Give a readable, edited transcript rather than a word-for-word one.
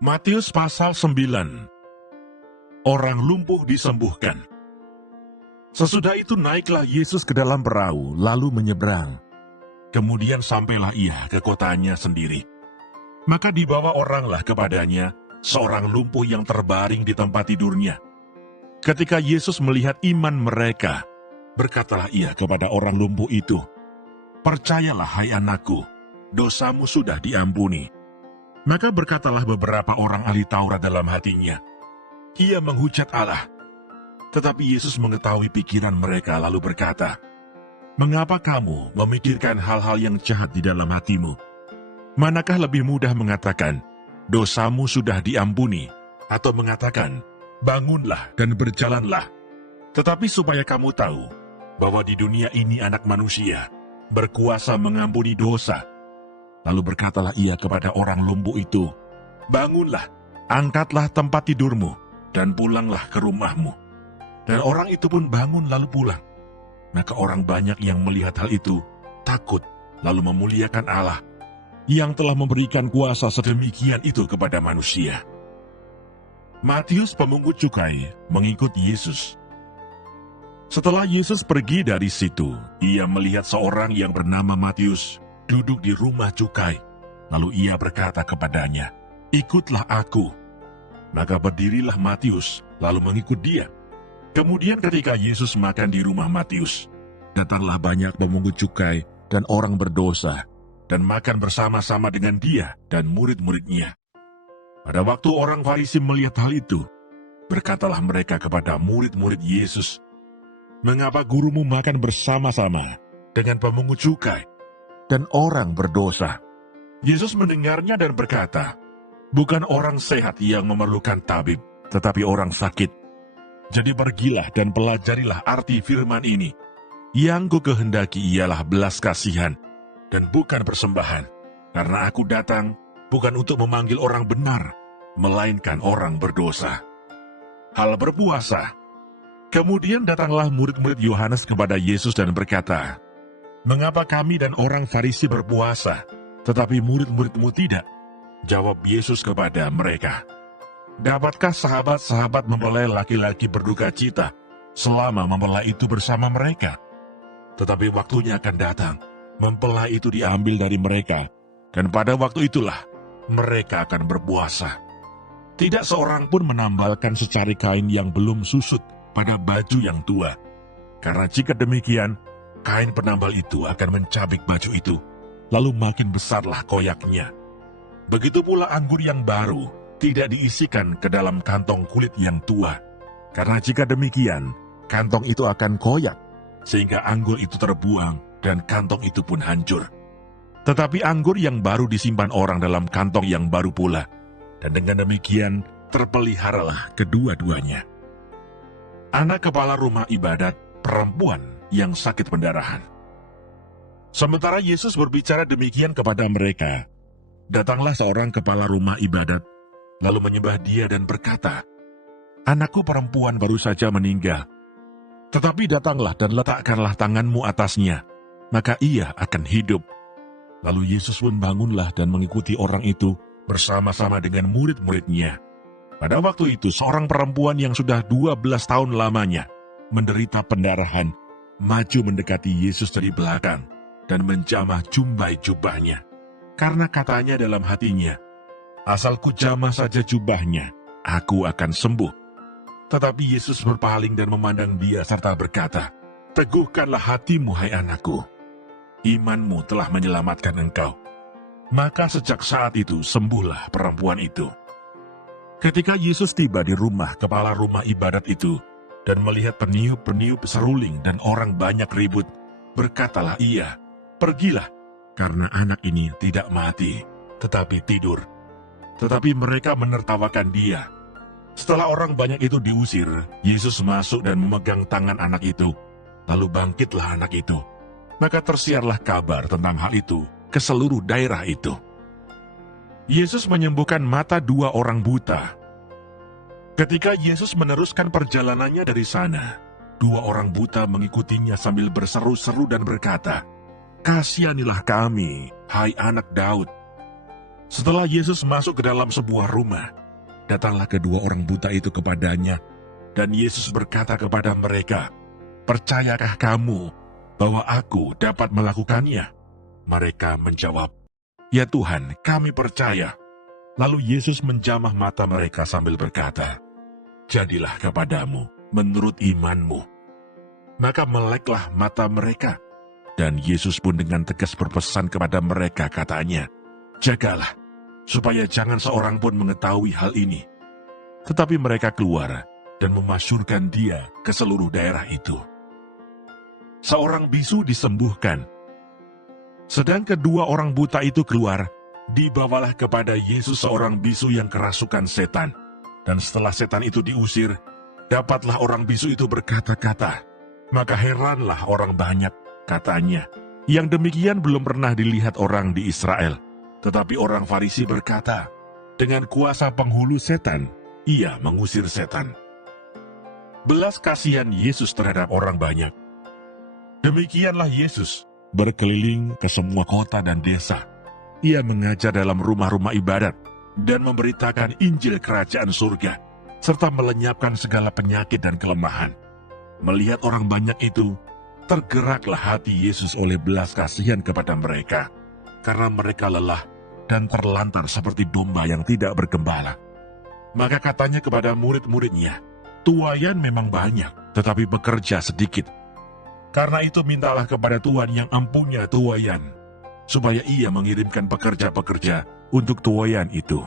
Matius pasal 9. Orang lumpuh disembuhkan. Sesudah itu naiklah Yesus ke dalam perahu, lalu menyeberang. Kemudian sampailah ia ke kotanya sendiri. Maka dibawa oranglah kepadanya seorang lumpuh yang terbaring di tempat tidurnya. Ketika Yesus melihat iman mereka, berkatalah ia kepada orang lumpuh itu, "Percayalah, hai anakku, dosamu sudah diampuni." Maka berkatalah beberapa orang ahli Taurat dalam hatinya, "Ia menghujat Allah." Tetapi Yesus mengetahui pikiran mereka lalu berkata, "Mengapa kamu memikirkan hal-hal yang jahat di dalam hatimu? Manakah lebih mudah mengatakan, dosamu sudah diampuni, atau mengatakan, bangunlah dan berjalanlah? Tetapi supaya kamu tahu bahwa di dunia ini Anak Manusia berkuasa mengampuni dosa." Lalu berkatalah ia kepada orang lumpuh itu, "Bangunlah, angkatlah tempat tidurmu, dan pulanglah ke rumahmu." Dan orang itu pun bangun lalu pulang. Maka orang banyak yang melihat hal itu takut, lalu memuliakan Allah, yang telah memberikan kuasa sedemikian itu kepada manusia. Matius pemungut cukai mengikut Yesus. Setelah Yesus pergi dari situ, ia melihat seorang yang bernama Matius duduk di rumah cukai. Lalu ia berkata kepadanya, "Ikutlah aku." Maka berdirilah Matius, lalu mengikut dia. Kemudian ketika Yesus makan di rumah Matius, datanglah banyak pemungut cukai dan orang berdosa, dan makan bersama-sama dengan dia dan murid-muridnya. Pada waktu orang Farisi melihat hal itu, berkatalah mereka kepada murid-murid Yesus, "Mengapa gurumu makan bersama-sama dengan pemungut cukai dan orang berdosa?" Yesus mendengarnya dan berkata, "Bukan orang sehat yang memerlukan tabib, tetapi orang sakit. Jadi pergilah dan pelajarilah arti firman ini. Yang kukehendaki ialah belas kasihan, dan bukan persembahan. Karena aku datang bukan untuk memanggil orang benar, melainkan orang berdosa." Hal berpuasa. Kemudian datanglah murid-murid Yohanes kepada Yesus dan berkata, "Mengapa kami dan orang Farisi berpuasa, tetapi murid-muridmu tidak?" Jawab Yesus kepada mereka, "Dapatkah sahabat-sahabat mempelai laki-laki berduka cita selama mempelai itu bersama mereka? Tetapi waktunya akan datang, mempelai itu diambil dari mereka, dan pada waktu itulah mereka akan berpuasa. Tidak seorang pun menambalkan secari kain yang belum susut pada baju yang tua. Karena jika demikian, kain penambal itu akan mencabik baju itu, lalu makin besarlah koyaknya. Begitu pula anggur yang baru tidak diisikan ke dalam kantong kulit yang tua. Karena jika demikian, kantong itu akan koyak, sehingga anggur itu terbuang dan kantong itu pun hancur. Tetapi anggur yang baru disimpan orang dalam kantong yang baru pula, dan dengan demikian terpeliharalah kedua-duanya." Anak kepala rumah ibadat perempuan yang sakit pendarahan. Sementara Yesus berbicara demikian kepada mereka, datanglah seorang kepala rumah ibadat, lalu menyembah dia dan berkata, "Anakku perempuan baru saja meninggal. Tetapi datanglah dan letakkanlah tanganmu atasnya, maka ia akan hidup." Lalu Yesus pun bangunlah dan mengikuti orang itu bersama-sama dengan murid-muridnya. Pada waktu itu seorang perempuan yang sudah 12 tahun lamanya menderita pendarahan, maju mendekati Yesus dari belakang dan menjamah jumbai jubahnya. Karena katanya dalam hatinya, "Asal ku jamah saja jubahnya, aku akan sembuh." Tetapi Yesus berpaling dan memandang dia serta berkata, "Teguhkanlah hatimu, hai anakku. Imanmu telah menyelamatkan engkau." Maka sejak saat itu sembuhlah perempuan itu. Ketika Yesus tiba di rumah kepala rumah ibadat itu dan melihat peniup-peniup seruling dan orang banyak ribut, berkatalah ia, "Pergilah, karena anak ini tidak mati, tetapi tidur." Tetapi mereka menertawakan dia. Setelah orang banyak itu diusir, Yesus masuk dan memegang tangan anak itu. Lalu bangkitlah anak itu. Maka tersiarlah kabar tentang hal itu ke seluruh daerah itu. Yesus menyembuhkan mata 2 orang buta. Ketika Yesus meneruskan perjalanannya dari sana, 2 orang buta mengikutinya sambil berseru-seru dan berkata, "Kasihanilah kami, hai anak Daud." Setelah Yesus masuk ke dalam sebuah rumah, datanglah kedua orang buta itu kepadanya, dan Yesus berkata kepada mereka, "Percayakah kamu bahwa aku dapat melakukannya?" Mereka menjawab, "Ya Tuhan, kami percaya." Lalu Yesus menjamah mata mereka sambil berkata, "Jadilah kepadamu menurut imanmu." Maka meleklah mata mereka, dan Yesus pun dengan tegas berpesan kepada mereka, katanya, "Jagalah, supaya jangan seorang pun mengetahui hal ini." Tetapi mereka keluar dan memasyurkan dia ke seluruh daerah itu. Seorang bisu disembuhkan. Sedang kedua orang buta itu keluar, dibawalah kepada Yesus seorang bisu yang kerasukan setan. Dan setelah setan itu diusir, dapatlah orang bisu itu berkata-kata. Maka heranlah orang banyak, katanya, "Yang demikian belum pernah dilihat orang di Israel." Tetapi orang Farisi berkata, "Dengan kuasa penghulu setan, ia mengusir setan." Belas kasihan Yesus terhadap orang banyak. Demikianlah Yesus berkeliling ke semua kota dan desa. Ia mengajar dalam rumah-rumah ibadat dan memberitakan Injil Kerajaan Surga, serta melenyapkan segala penyakit dan kelemahan. Melihat orang banyak itu, tergeraklah hati Yesus oleh belas kasihan kepada mereka, karena mereka lelah dan terlantar seperti domba yang tidak bergembala. Maka katanya kepada murid-muridnya, "Tuaian memang banyak, tetapi pekerja sedikit. Karena itu mintalah kepada Tuhan yang empunya tuaian, supaya ia mengirimkan pekerja-pekerja untuk tuaian itu."